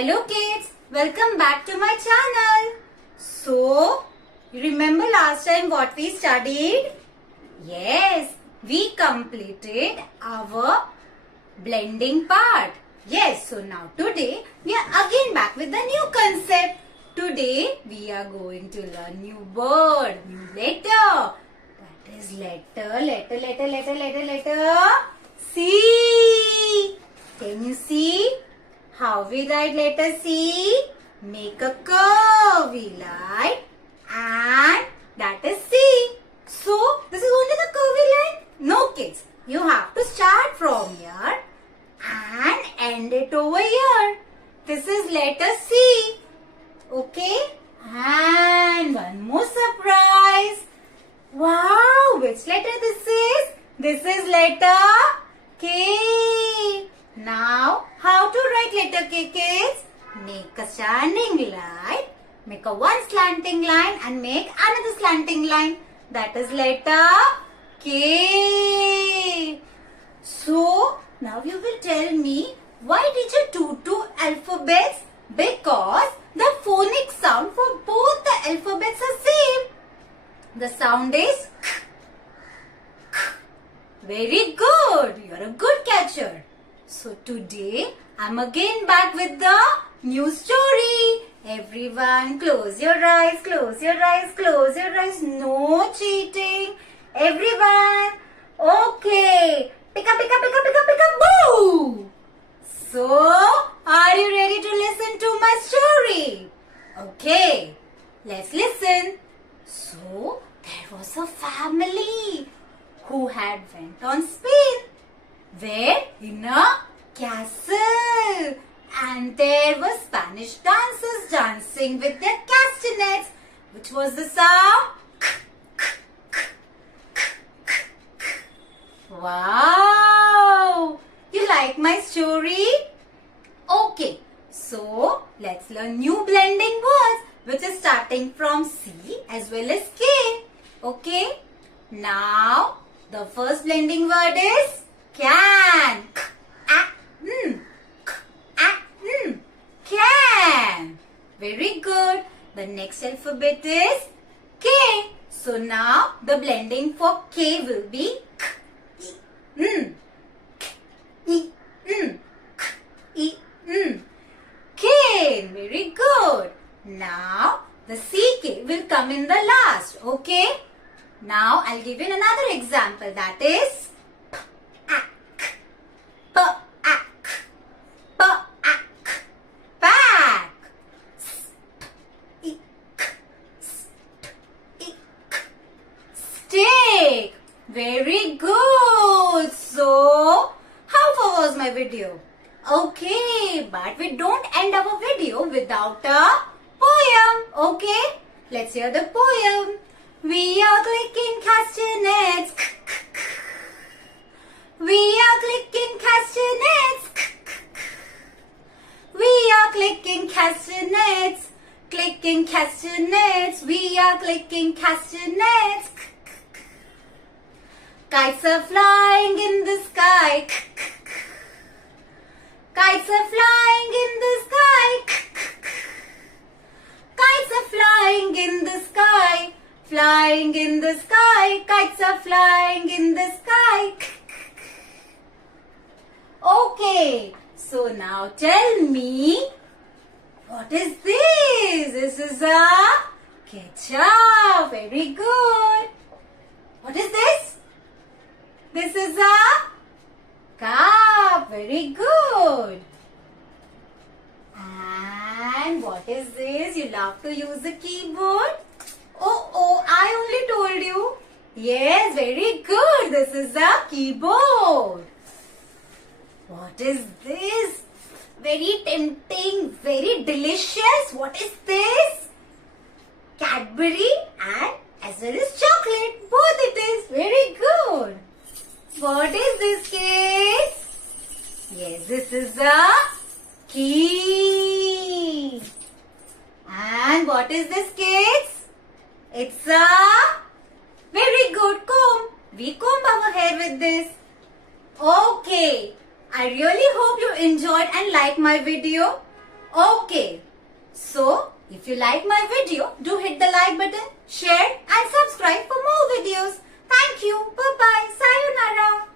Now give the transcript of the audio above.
Hello kids, welcome back to my channel. So, you remember last time what we studied? Yes, we completed our blending part. Yes, so now today we are again back with the new concept. Today we are going to learn new word, new letter. That is letter C. Can you see how we write letter C? Make a curvy line and that is C. So, this is only the curvy line? No kids, you have to start from here and end it over here. This is letter C. Okay? And one more surprise. Wow, which letter this is? This is letter K. Now, how to write letter K, kids? Make a standing line, make a one slanting line and make another slanting line. That is letter K. So, now you will tell me why did you do two alphabets? Because the phonic sound for both the alphabets are same. The sound is k, k. Very good. You are a good catcher. So today I'm again back with the new story. Everyone close your eyes, close your eyes, close your eyes. No cheating. Everyone. Okay. Pika, pika, pika, pika, pika, boo. So, are you ready to listen to my story? Okay. Let's listen. So, there was a family who had went on Spain. Where? In a castle. And there were Spanish dancers dancing with their castanets. Which was the sound? Wow! You like my story? Okay. So, let's learn new blending words which is starting from C as well as K. Okay? Now, the first blending word is can. Can. Very good. The next alphabet is K. So now the blending for K will be Cane. Very good. Now the CK will come in the last. Okay. Now I'll give you another example. That is stick. Very good. So, how far was my video? Okay, but we don't end our video without a poem. Okay, let's hear the poem. We are clicking castanets. We are clicking castanets. We are clicking castanets. Clicking castanets. We are clicking castanets. Kites are flying in the sky. Kites are flying in the sky. Kites are flying in the sky. Flying in the sky. Kites are flying in the sky. Okay. So now tell me, what is this? This is a ketchup. Very good. What is this? This is a cup. Very good. And what is this? You love to use the keyboard? Oh, I only told you. Yes, very good. This is a keyboard. What is this? Very tempting, very delicious. What is this? Cadbury and as well as chocolate. Both it is. Very good. What is this, kids? Yes, this is a key. And what is this, kids? It's a very good comb. We comb our hair with this. Okay. I really hope you enjoyed and liked my video. Okay. So, if you like my video, do hit the like button, share and subscribe for more videos. Thank you. Bye-bye. Sayonara.